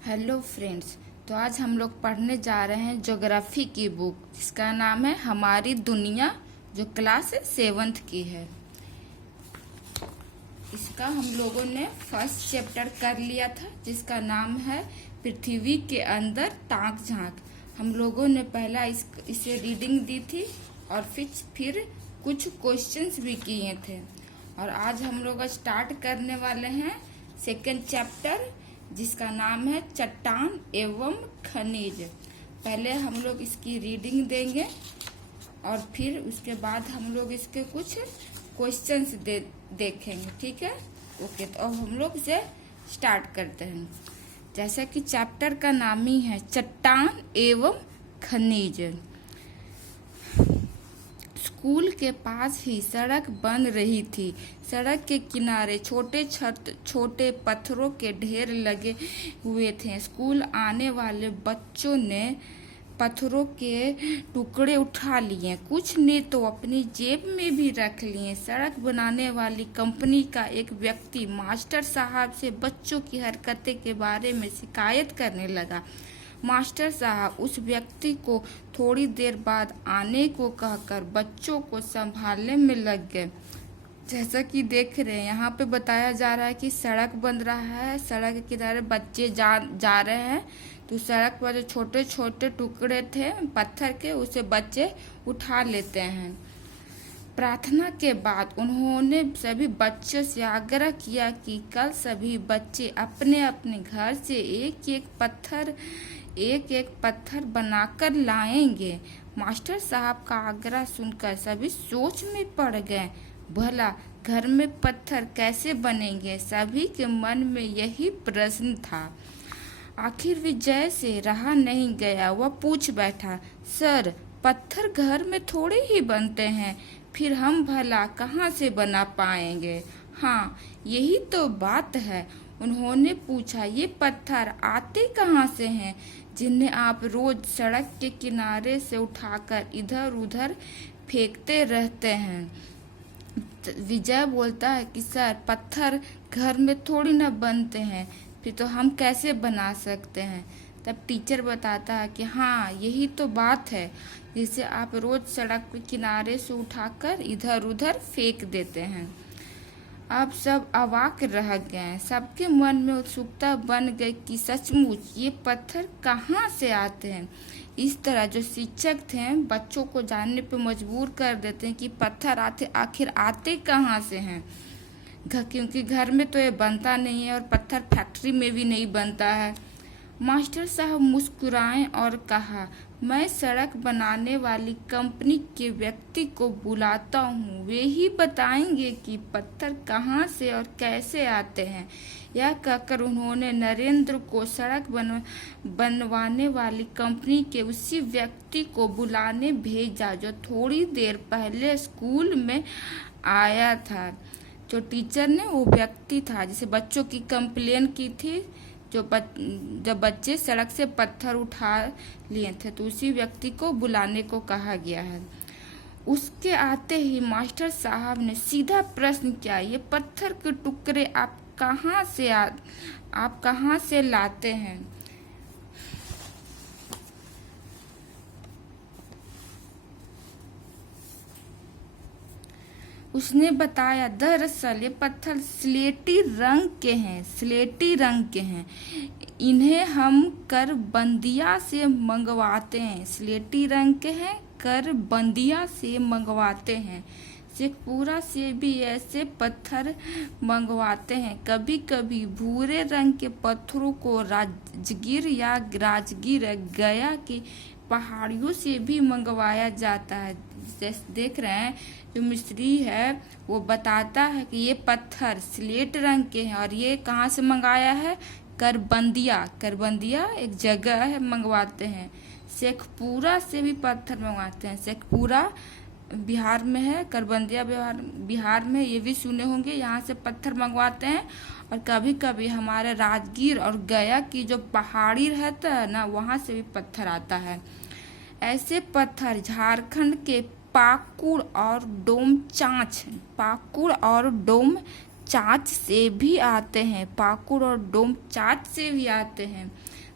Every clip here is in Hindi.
Hello friends. तो आज हम लोग पढ़ने जा रहे हैं ज्योग्राफी की बुक जिसका नाम है हमारी दुनिया, जो क्लास 7th की है। इसका हम लोगों ने फर्स्ट चैप्टर कर लिया था जिसका नाम है पृथ्वी के अंदर ताक झांक। हम लोगों ने पहला इसे रीडिंग दी थी और फिर कुछ क्वेश्चंस भी किए थे। और आज हम लोग स्टार्ट करने वाले हैं सेकंड चैप्टर जिसका नाम है चट्टान एवं खनिज। पहले हम लोग इसकी रीडिंग देंगे और फिर उसके बाद हम लोग इसके कुछ क्वेश्चंस देखेंगे। ठीक है, ओके। तो अब हम लोग इसे स्टार्ट करते हैं। जैसा कि चैप्टर का नाम ही है चट्टान एवं खनिज। स्कूल के पास ही सड़क बन रही थी। सड़क के किनारे छोटे पत्थरों के ढेर लगे हुए थे। स्कूल आने वाले बच्चों ने पत्थरों के टुकड़े उठा लिए, कुछ ने तो अपनी जेब में भी रख लिए। सड़क बनाने वाली कंपनी का एक व्यक्ति मास्टर साहब से बच्चों की हरकतें के बारे में शिकायत करने लगा। मास्टर साहब उस व्यक्ति को थोड़ी देर बाद आने को कहकर बच्चों को संभालने में लग गए। जैसा कि देख रहे हैं यहाँ पे बताया जा रहा है कि सड़क बन रहा है, सड़क के किनारे बच्चे जा रहे हैं। तो सड़क पर जो छोटे छोटे टुकड़े थे पत्थर के, उसे बच्चे उठा लेते हैं। प्रार्थना के बाद उन्होंने सभी बच्चों से आग्रह किया कि कल सभी बच्चे अपने अपने घर से एक एक पत्थर बनाकर लाएंगे। मास्टर साहब का आग्रह सुनकर सभी सोच में पड़ गए। भला घर में पत्थर कैसे बनेंगे? सभी के मन में यही प्रश्न था। आखिर विजय से रहा नहीं गया, वह पूछ बैठा, सर, पत्थर घर में थोड़े ही बनते हैं, फिर हम भला कहाँ से बना पाएंगे? हाँ, यही तो बात है। उन्होंने पूछा, ये पत्थर आते कहाँ से हैं जिन्हें आप रोज सड़क के किनारे से उठाकर इधर उधर फेंकते रहते हैं? विजय बोलता है कि सर, पत्थर घर में थोड़ी ना बनते हैं, फिर तो हम कैसे बना सकते हैं? तब टीचर बताता है कि हाँ, यही तो बात है, जिसे आप रोज सड़क के किनारे से उठाकर इधर उधर फेंक देते हैं। अब सब अवाक रह गए। सबके मन में उत्सुकता बन गई कि सचमुच ये पत्थर कहाँ से आते हैं। इस तरह जो शिक्षक थे बच्चों को जानने पर मजबूर कर देते हैं कि पत्थर आखिर आते कहाँ से हैं। क्योंकि घर में तो ये बनता नहीं है और पत्थर फैक्ट्री में भी नहीं बनता है। मास्टर साहब मुस्कुराए और कहा, मैं सड़क बनाने वाली कंपनी के व्यक्ति को बुलाता हूँ, वे ही बताएंगे कि पत्थर कहाँ से और कैसे आते हैं। यह कहकर उन्होंने नरेंद्र को सड़क बनवाने वाली कंपनी के उसी व्यक्ति को बुलाने भेजा जो थोड़ी देर पहले स्कूल में आया था। जो टीचर ने वो व्यक्ति था जिसे बच्चों की कंप्लेन की थी, जब बच्चे सड़क से पत्थर उठा लिए थे, तो उसी व्यक्ति को बुलाने को कहा गया है। उसके आते ही मास्टर साहब ने सीधा प्रश्न किया, ये पत्थर के टुकड़े आप कहाँ से लाते हैं? उसने बताया, दरअसल ये पत्थर स्लेटी रंग के हैं। इन्हें हम करबंदिया से मंगवाते हैं। स्लेटी रंग के हैं, करबंदिया से मंगवाते हैं। शेखपुरा से भी ऐसे पत्थर मंगवाते हैं। कभी कभी भूरे रंग के पत्थरों को राजगीर गया की पहाड़ियों से भी मंगवाया जाता है। जैसे देख रहे हैं, जो मिस्त्री है वो बताता है कि ये पत्थर स्लेट रंग के हैं और ये कहाँ से मंगाया है? करबंदिया एक जगह है, मंगवाते हैं। शेखपुरा से भी पत्थर मंगवाते हैं। शेखपुरा बिहार में है, करबंदिया बिहार में, ये भी सुने होंगे। यहाँ से पत्थर मंगवाते हैं। और कभी कभी हमारे राजगीर और गया की जो पहाड़ी रहता है ना, वहाँ से भी पत्थर आता है। ऐसे पत्थर झारखंड के पाकुड़ और चाच से भी आते हैं, पाकुड़ और डोम चाच से भी आते हैं।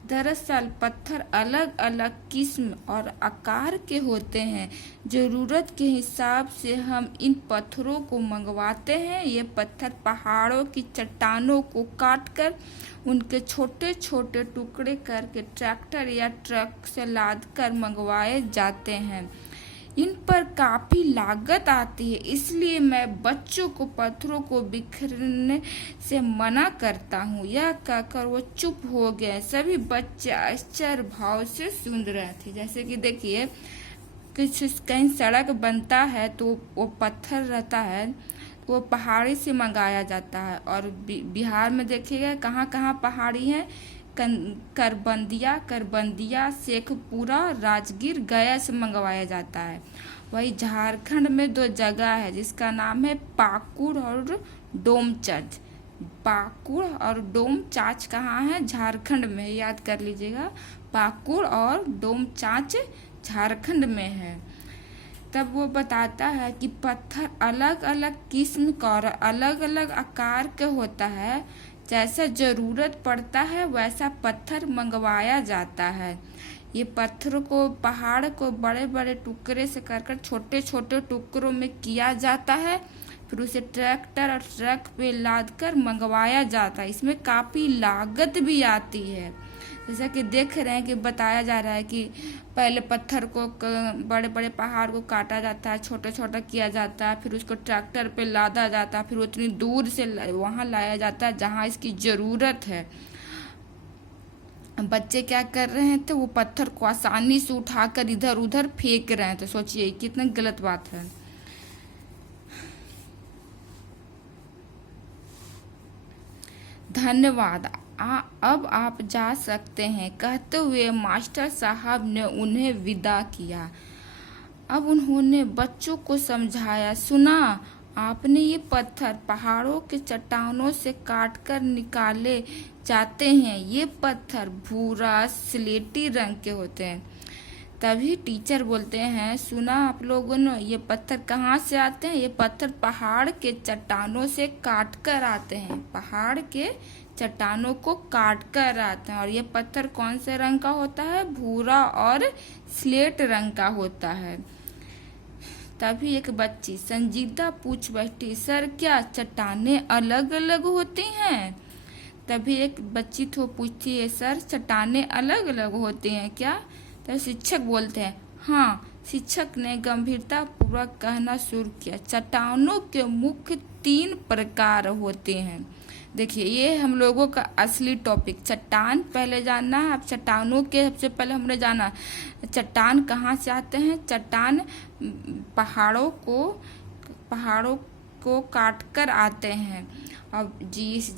दरअसल पत्थर अलग अलग किस्म और आकार के होते हैं। ज़रूरत के हिसाब से हम इन पत्थरों को मंगवाते हैं। ये पत्थर पहाड़ों की चट्टानों को काटकर उनके छोटे छोटे टुकड़े करके ट्रैक्टर या ट्रक से लादकर मंगवाए जाते हैं। इन पर काफ़ी लागत आती है, इसलिए मैं बच्चों को पत्थरों को बिखरने से मना करता हूँ। यह कहकर वो चुप हो गए। सभी बच्चे आश्चर्य भाव से सुन रहे थे। जैसे कि देखिए, कुछ कहीं सड़क बनता है तो वो पत्थर रहता है, वो पहाड़ी से मंगाया जाता है। और बिहार में देखिएगा कहाँ कहाँ पहाड़ी है, करबंदिया, शेखपुरा, राजगीर, गया से मंगवाया जाता है। वही झारखंड में 2 जगह है जिसका नाम है पाकुड़ और डोमचांच। पाकुड़ और डोमचांच कहाँ है? झारखंड में, याद कर लीजिएगा। पाकुड़ और डोमचांच झारखंड में है। तब वो बताता है कि पत्थर अलग अलग किस्म का और अलग अलग आकार का होता है। जैसा ज़रूरत पड़ता है वैसा पत्थर मंगवाया जाता है। ये पत्थरों को, पहाड़ को बड़े बड़े टुकड़े से कर छोटे छोटे टुकड़ों में किया जाता है। फिर उसे ट्रैक्टर और ट्रक पे लाद कर मंगवाया जाता है। इसमें काफ़ी लागत भी आती है। जैसा कि देख रहे हैं कि बताया जा रहा है कि पहले पत्थर को, बड़े बड़े पहाड़ को काटा जाता है, छोटा छोटा किया जाता है, फिर उसको ट्रैक्टर पे लादा जाता है, फिर उतनी दूर से वहाँ लाया जाता है जहाँ इसकी ज़रूरत है। बच्चे क्या कर रहे हैं? तो वो पत्थर को आसानी से उठाकर इधर उधर फेंक रहे हैं। तो सोचिए कितना गलत बात है। धन्यवाद, अब आप जा सकते हैं, कहते हुए मास्टर साहब ने उन्हें विदा किया। अब उन्होंने बच्चों को समझाया, सुना आपने, ये पत्थर पहाड़ों के चट्टानों से काटकर निकाले जाते हैं। ये पत्थर भूरा स्लेटी रंग के होते हैं। तभी टीचर बोलते हैं, सुना आप लोगों ने, ये पत्थर कहाँ से आते हैं? ये पत्थर पहाड़ के चट्टानों से काट कर आते हैं। पहाड़ के चट्टानों को काट कर आते हैं। और ये पत्थर कौन से रंग का होता है? भूरा और स्लेट रंग का होता है। तभी एक बच्ची संजीदा पूछ बैठी, सर क्या चट्टानें अलग अलग होती हैं? तभी एक बच्ची तो पूछती है, सर चट्टानें अलग अलग होती हैं क्या? तो शिक्षक बोलते हैं, हाँ। शिक्षक ने गंभीरता पूर्वक कहना शुरू किया, चट्टानों के मुख्य 3 प्रकार होते हैं। देखिए, ये हम लोगों का असली टॉपिक, चट्टान पहले जानना है। अब चट्टानों के सबसे पहले हमने जाना चट्टान कहाँ से आते हैं। चट्टान पहाड़ों को काट कर आते हैं। अब जिस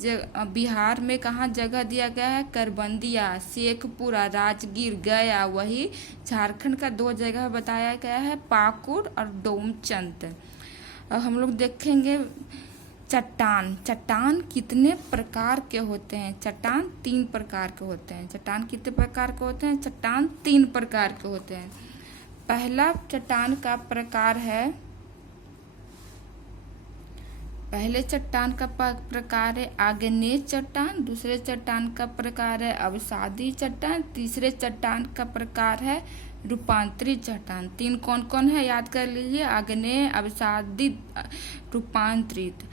बिहार में कहाँ जगह दिया गया है? करबंदिया, शेखपुरा, राजगीर, गया। वही झारखंड का 2 जगह बताया गया है, पाकुड़ और डोमचंद। अब हम लोग देखेंगे चट्टान कितने प्रकार के होते हैं? चट्टान 3 प्रकार के होते हैं। चट्टान कितने प्रकार के होते हैं? चट्टान 3 प्रकार के होते हैं। पहला चट्टान का प्रकार है, पहले चट्टान का प्रकार है आग्नेय चट्टान, दूसरे चट्टान का प्रकार है अवसादी चट्टान, तीसरे चट्टान का प्रकार है रूपांतरित चट्टान। 3 कौन कौन है? याद कर लीजिए, आग्नेय, अवसादी, रूपांतरित।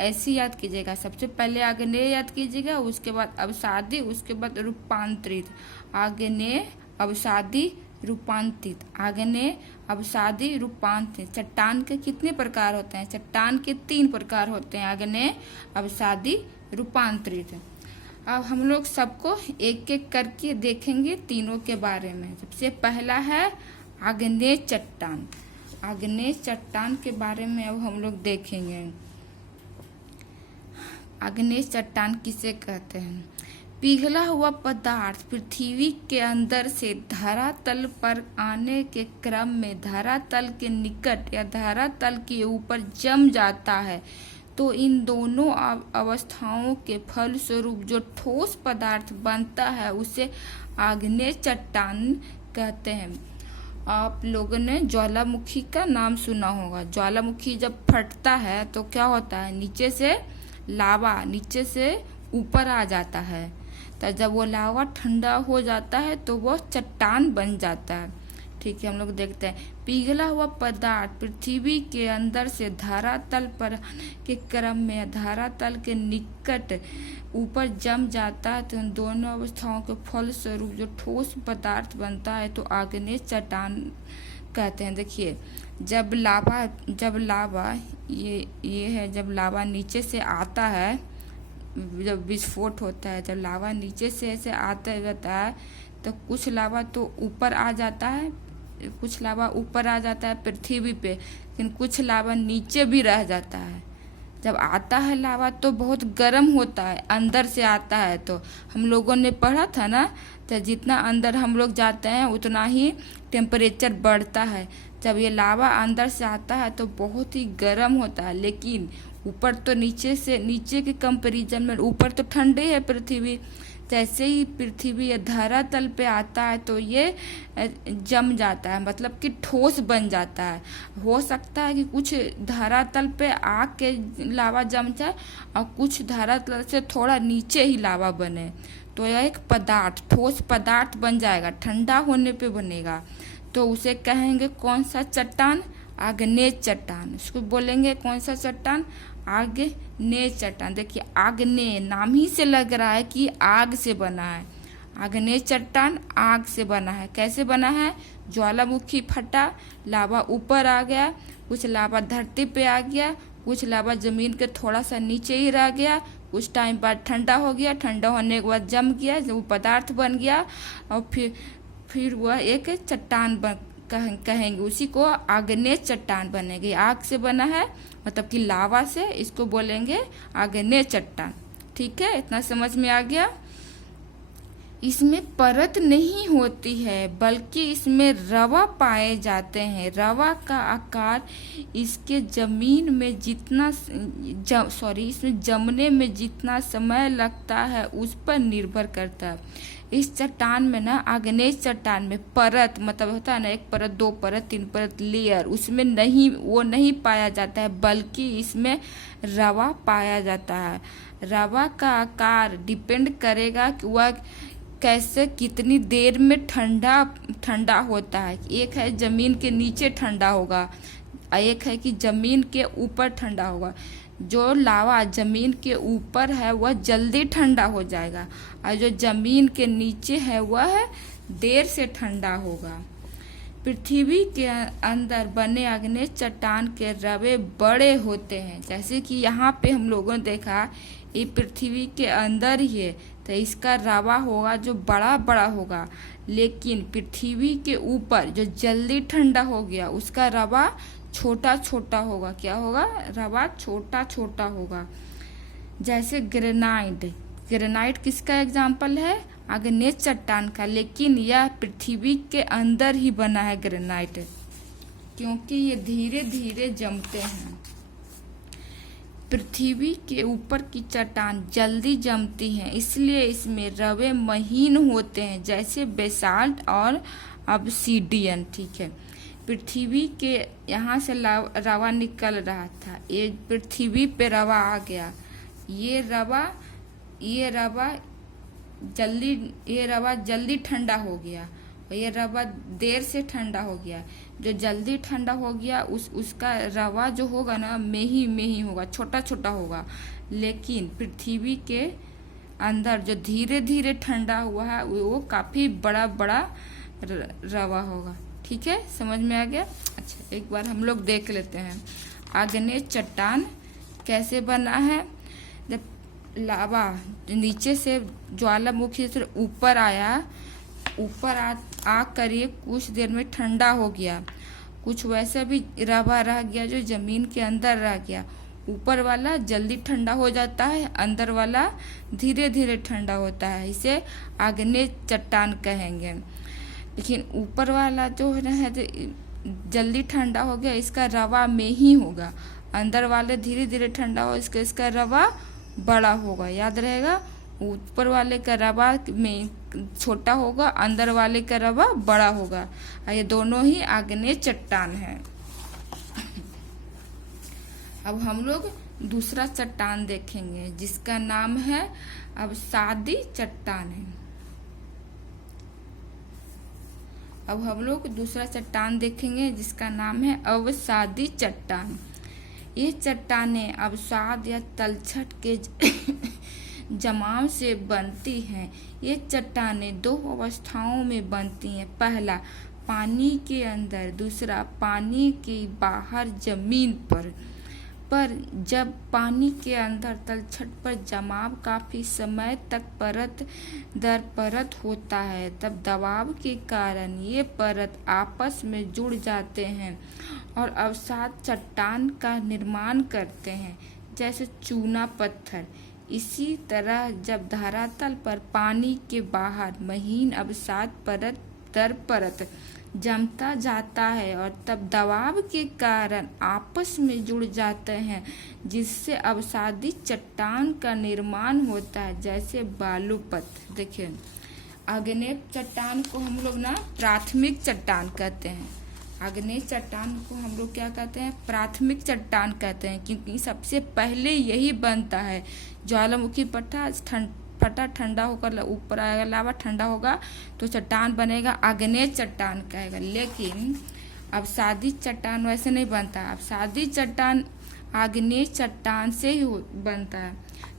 ऐसे याद कीजिएगा, सबसे पहले आग्नेय याद कीजिएगा, उसके बाद अवसादी, उसके बाद रूपांतरित। आग्नेय, अवसादी, रूपांतरित। आग्नेय, अवसादी, रूपांतरित। चट्टान के कितने प्रकार होते हैं? चट्टान के 3 प्रकार होते हैं, आग्नेय, अवसादी, रूपांतरित। अब हम लोग सबको एक एक करके देखेंगे तीनों के बारे में। सबसे पहला है आग्नेय चट्टान। आग्नेय चट्टान के बारे में अब हम लोग देखेंगे। आग्नेय चट्टान किसे कहते हैं? पिघला हुआ पदार्थ पृथ्वी के अंदर से धरातल पर आने के क्रम में धरातल के निकट या धरातल के ऊपर जम जाता है, तो इन दोनों अवस्थाओं के फलस्वरूप जो ठोस पदार्थ बनता है उसे आग्नेय चट्टान कहते हैं। आप लोगों ने ज्वालामुखी का नाम सुना होगा। ज्वालामुखी जब फटता है तो क्या होता है? नीचे से लावा नीचे से ऊपर आ जाता है। तो जब वो लावा ठंडा हो जाता है तो वो चट्टान बन जाता है। ठीक है, हम लोग देखते हैं पिघला हुआ पदार्थ पृथ्वी के अंदर से धरातल पर आने के क्रम में धरातल के निकट ऊपर जम जाता है। तो इन दोनों अवस्थाओं के फलस्वरूप जो ठोस पदार्थ बनता है तो आग्नेय चट्टान कहते हैं। देखिए, जब लावा ये है, जब लावा नीचे से आता है, जब विस्फोट होता है, जब लावा नीचे से ऐसे आता रहता है तो कुछ लावा तो ऊपर आ जाता है, कुछ लावा ऊपर आ जाता है पृथ्वी पे, लेकिन कुछ लावा नीचे भी रह जाता है। जब आता है लावा तो बहुत गर्म होता है, अंदर से आता है। तो हम लोगों ने पढ़ा था ना, तो जितना अंदर हम लोग जाते हैं उतना ही टेम्परेचर बढ़ता है। जब ये लावा अंदर से आता है तो बहुत ही गर्म होता है, लेकिन ऊपर तो नीचे के कंपैरिजन में ऊपर तो ठंडे है पृथ्वी। जैसे ही पृथ्वी या धरातल पे आता है तो ये जम जाता है, मतलब कि ठोस बन जाता है। हो सकता है कि कुछ धरातल पे आग के लावा जम जाए और कुछ धरातल से थोड़ा नीचे ही लावा बने, तो यह एक पदार्थ, ठोस पदार्थ बन जाएगा, ठंडा होने पे बनेगा। तो उसे कहेंगे कौन सा चट्टान? आग्नेय चट्टान। उसको बोलेंगे कौन सा चट्टान? आग्नेय चट्टान। देखिए, आग्नेय नाम ही से लग रहा है कि आग से बना है। आग्नेय चट्टान आग से बना है। कैसे बना है? ज्वालामुखी फटा, लावा ऊपर आ गया, कुछ लावा धरती पे आ गया, कुछ लावा जमीन के थोड़ा सा नीचे ही रह गया, कुछ टाइम बाद ठंडा हो गया, ठंडा होने के बाद जम गया, वो पदार्थ बन गया और फिर वह एक चट्टान कहेंगे, उसी को आग्नेय चट्टान बनेगी। आग से बना है मतलब कि लावा से, इसको बोलेंगे आग्नेय चट्टान। ठीक है, इतना समझ में आ गया। इसमें परत नहीं होती है बल्कि इसमें रवा पाए जाते हैं। रवा का आकार इसके इसमें जमने में जितना समय लगता है उस पर निर्भर करता है। इस चट्टान में ना, आग्नेय चट्टान में परत मतलब होता है ना, एक परत, दो परत, तीन परत, लेयर, उसमें नहीं पाया जाता है, बल्कि इसमें रवा पाया जाता है। रवा का आकार डिपेंड करेगा कि वह कैसे कितनी देर में ठंडा होता है। एक है जमीन के नीचे ठंडा होगा, एक है कि जमीन के ऊपर ठंडा होगा। जो लावा जमीन के ऊपर है वह जल्दी ठंडा हो जाएगा, और जो जमीन के नीचे है वह देर से ठंडा होगा। पृथ्वी के अंदर बने आग्नेय चट्टान के रवे बड़े होते हैं। जैसे कि यहाँ पे हम लोगों ने देखा, ये पृथ्वी के अंदर ही है, तो इसका रवा होगा जो बड़ा बड़ा होगा। लेकिन पृथ्वी के ऊपर जो जल्दी ठंडा हो गया उसका रवा छोटा छोटा होगा। क्या होगा? रवा छोटा छोटा होगा। जैसे ग्रेनाइट किसका एग्जाम्पल है? आग्नेय चट्टान का, लेकिन यह पृथ्वी के अंदर ही बना है ग्रेनाइट, क्योंकि ये धीरे धीरे जमते हैं। पृथ्वी के ऊपर की चट्टान जल्दी जमती हैं, इसलिए इसमें रवे महीन होते हैं, जैसे बेसाल्ट और ऑब्सीडियन। ठीक है, पृथ्वी के यहाँ से रवा निकल रहा था, ये पृथ्वी पे रवा आ गया, ये रवा जल्दी ठंडा हो गया, और ये रवा देर से ठंडा हो गया। जो जल्दी ठंडा हो गया उसका रवा जो होगा ना, में ही होगा, छोटा छोटा होगा। लेकिन पृथ्वी के अंदर जो धीरे धीरे ठंडा हुआ है वो काफी बड़ा बड़ा रवा होगा। ठीक है, समझ में आ गया? अच्छा, एक बार हम लोग देख लेते हैं आग्नेय चट्टान कैसे बना है। जब लावा नीचे से ज्वालामुखी से ऊपर आया, ऊपर आकर ये कुछ देर में ठंडा हो गया, कुछ वैसा भी रवा रह गया जो जमीन के अंदर रह गया। ऊपर वाला जल्दी ठंडा हो जाता है, अंदर वाला धीरे धीरे ठंडा होता है, इसे आग्नेय चट्टान कहेंगे। लेकिन ऊपर वाला जो है जल्दी ठंडा हो गया, इसका रवा में ही होगा। अंदर वाले धीरे धीरे ठंडा हो, इसका रवा बड़ा होगा। याद रहेगा, ऊपर वाले का रवा में छोटा होगा, अंदर वाले का रवा बड़ा होगा। ये दोनों ही आग्नेय चट्टान है। अब हम लोग दूसरा चट्टान देखेंगे जिसका नाम है अवसादी चट्टान है। अब हम लोग दूसरा चट्टान देखेंगे जिसका नाम है अवसादी चट्टान। ये चट्टानें अवसाद या तलछट के जमाव से बनती हैं। ये चट्टानें दो अवस्थाओं में बनती हैं, पहला पानी के अंदर, दूसरा पानी के बाहर जमीन पर। जब पानी के अंदर तलछट पर जमाव काफी समय तक परत दर परत होता है, तब दबाव के कारण ये परत आपस में जुड़ जाते हैं और अवसाद चट्टान का निर्माण करते हैं, जैसे चूना पत्थर। इसी तरह जब धरातल पर पानी के बाहर महीन अवसाद परत दर परत जमता जाता है और तब दबाव के कारण आपस में जुड़ जाते हैं, जिससे अवसादी चट्टान का निर्माण होता है, जैसे बालू पत्थर। देखिए, आग्नेय चट्टान को हम लोग ना प्राथमिक चट्टान कहते हैं। आग्नेय चट्टान को हम लोग क्या कहते हैं? प्राथमिक चट्टान कहते हैं, क्योंकि सबसे पहले यही बनता है। ज्वालामुखी फटा ठंडा होकर ऊपर आएगा, लावा ठंडा होगा तो चट्टान बनेगा, आग्नेय चट्टान कहेगा। लेकिन अवसादी चट्टान वैसे नहीं बनता। अवसादी चट्टान आग्नेय चट्टान से ही बनता है।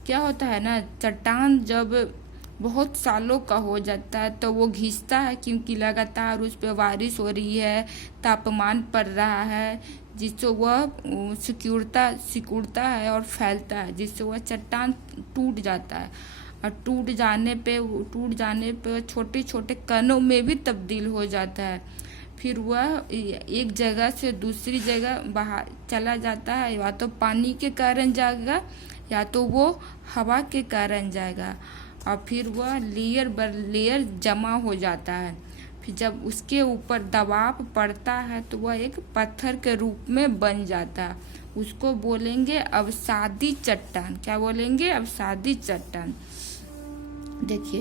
क्या होता है ना, चट्टान जब बहुत सालों का हो जाता है तो वो घिसता है, क्योंकि लगातार उस पर बारिश हो रही है, तापमान पड़ रहा है, जिससे वह सिकुड़ता है और फैलता है, जिससे वह चट्टान टूट जाता है। और टूट जाने पे छोटे छोटे कणों में भी तब्दील हो जाता है। फिर वह एक जगह से दूसरी जगह बाहर चला जाता है, या तो पानी के कारण जाएगा या तो वो हवा के कारण जाएगा, और फिर वह लेयर बर लेयर जमा हो जाता है। फिर जब उसके ऊपर दबाव पड़ता है तो वह एक पत्थर के रूप में बन जाता है। उसको बोलेंगे अवसादी चट्टान। क्या बोलेंगे? अवसादी चट्टान। देखिए,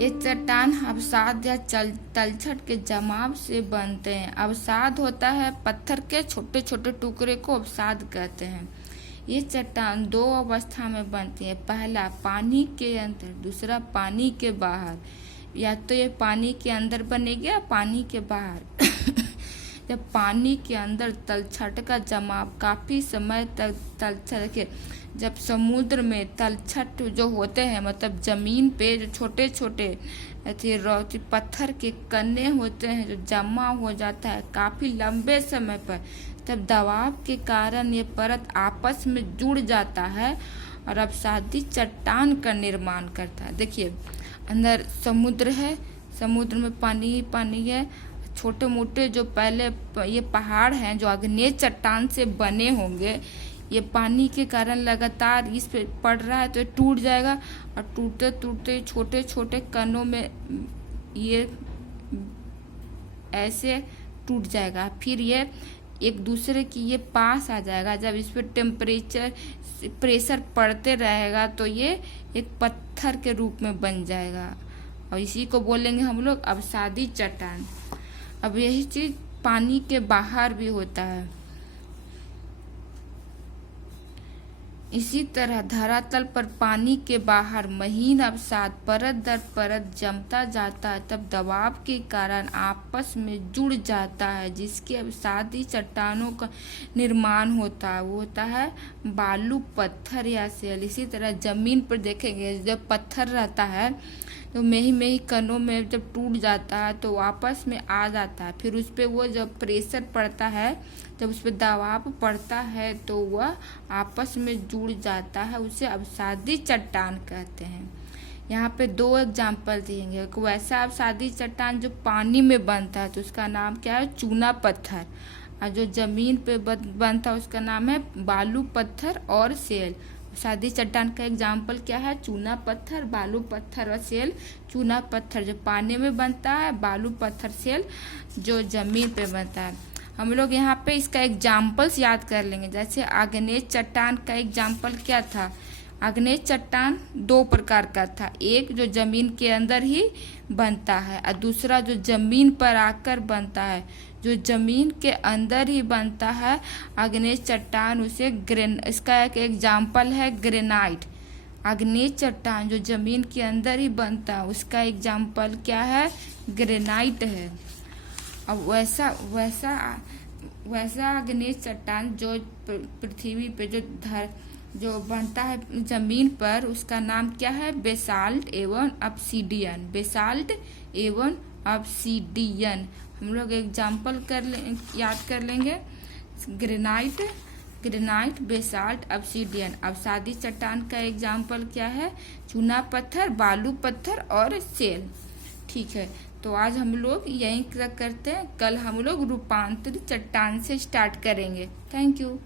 ये चट्टान अवसाद या तलछट के जमाव से बनते हैं। अवसाद होता है पत्थर के छोटे छोटे टुकड़े को अवसाद कहते हैं। ये चट्टान दो अवस्था में बनती है, पहला पानी के अंदर, दूसरा पानी के बाहर। या तो ये पानी के अंदर बनेगी या पानी के बाहर। जब पानी के अंदर तलछट का जमाव काफी समय तक तलछट के, जब समुद्र में तलछट जो होते हैं, मतलब जमीन पे जो छोटे छोटे पत्थर के कन्ने होते हैं, जो जमा हो जाता है काफी लंबे समय पर, तब दबाव के कारण ये परत आपस में जुड़ जाता है और अवसादी चट्टान का निर्माण करता है। देखिए, अंदर समुद्र है, समुद्र में पानी ही पानी है। छोटे मोटे जो पहले ये पहाड़ हैं जो आग्नेय चट्टान से बने होंगे, ये पानी के कारण लगातार इस पे पड़ रहा है तो ये टूट जाएगा, और टूटते टूटते छोटे छोटे कणों में ये ऐसे टूट जाएगा। फिर ये एक दूसरे की ये पास आ जाएगा। जब इस पर प्रेशर पड़ते रहेगा तो ये एक पत्थर के रूप में बन जाएगा, और इसी को बोलेंगे हम लोग अवसादी चट्टान। अब यही चीज पानी के बाहर भी होता है। इसी तरह धरातल पर पानी के बाहर महीन अवसाद परत दर परत जमता जाता है, तब दबाव के कारण आपस में जुड़ जाता है, जिसके अवसादी चट्टानों का निर्माण होता है। वो होता है बालू, पत्थर या सेल। इसी तरह जमीन पर देखेंगे, जब पत्थर रहता है तो मेही कणों में जब टूट जाता है तो आपस में आ जाता है। फिर उस पर वो जब प्रेशर पड़ता है, जब उस पर दबाव पड़ता है तो वह आपस में जुड़ जाता है, उसे अवसादी चट्टान कहते हैं। यहाँ पे दो एग्जाम्पल दिएंगे। एक वैसा अवसादी चट्टान जो पानी में बनता है तो उसका नाम क्या है? चूना पत्थर। और जो जमीन पे बनता है उसका नाम है बालू पत्थर और सेल। अवसादी चट्टान का एग्जाम्पल क्या है? चूना पत्थर, बालू पत्थर और सेल। चूना पत्थर जो पानी में बनता है, बालू पत्थर सेल जो जमीन पे बनता है। हम लोग यहाँ पे इसका एग्जाम्पल्स याद कर लेंगे। जैसे आग्नेय चट्टान का एग्जाम्पल क्या था? अग्नेय चट्टान दो प्रकार का था, एक जो जमीन के अंदर ही बनता है और दूसरा जो जमीन पर आकर बनता है। जो जमीन के अंदर ही बनता है अग्नेय चट्टान, उसे इसका एक एग्जाम्पल है ग्रेनाइट। अग्नेय चट्टान जो जमीन के अंदर ही बनता है उसका एग्जाम्पल क्या है, ग्रेनाइट है। अब वैसा अग्नेय चट्टान जो पृथ्वी पे जो बनता है जमीन पर, उसका नाम क्या है, बेसाल्ट एवं ऑब्सीडियन। बेसाल्ट एवं ऑब्सीडियन हम लोग एग्जाम्पल याद कर लेंगे, ग्रेनाइट, बेसाल्ट, ऑब्सीडियन। अब सादी चट्टान का एग्जाम्पल क्या है, चूना पत्थर, बालू पत्थर और सेल। ठीक है, तो आज हम लोग यहीं तक करते हैं, कल हम लोग रूपांतरित चट्टान से स्टार्ट करेंगे। Thank you.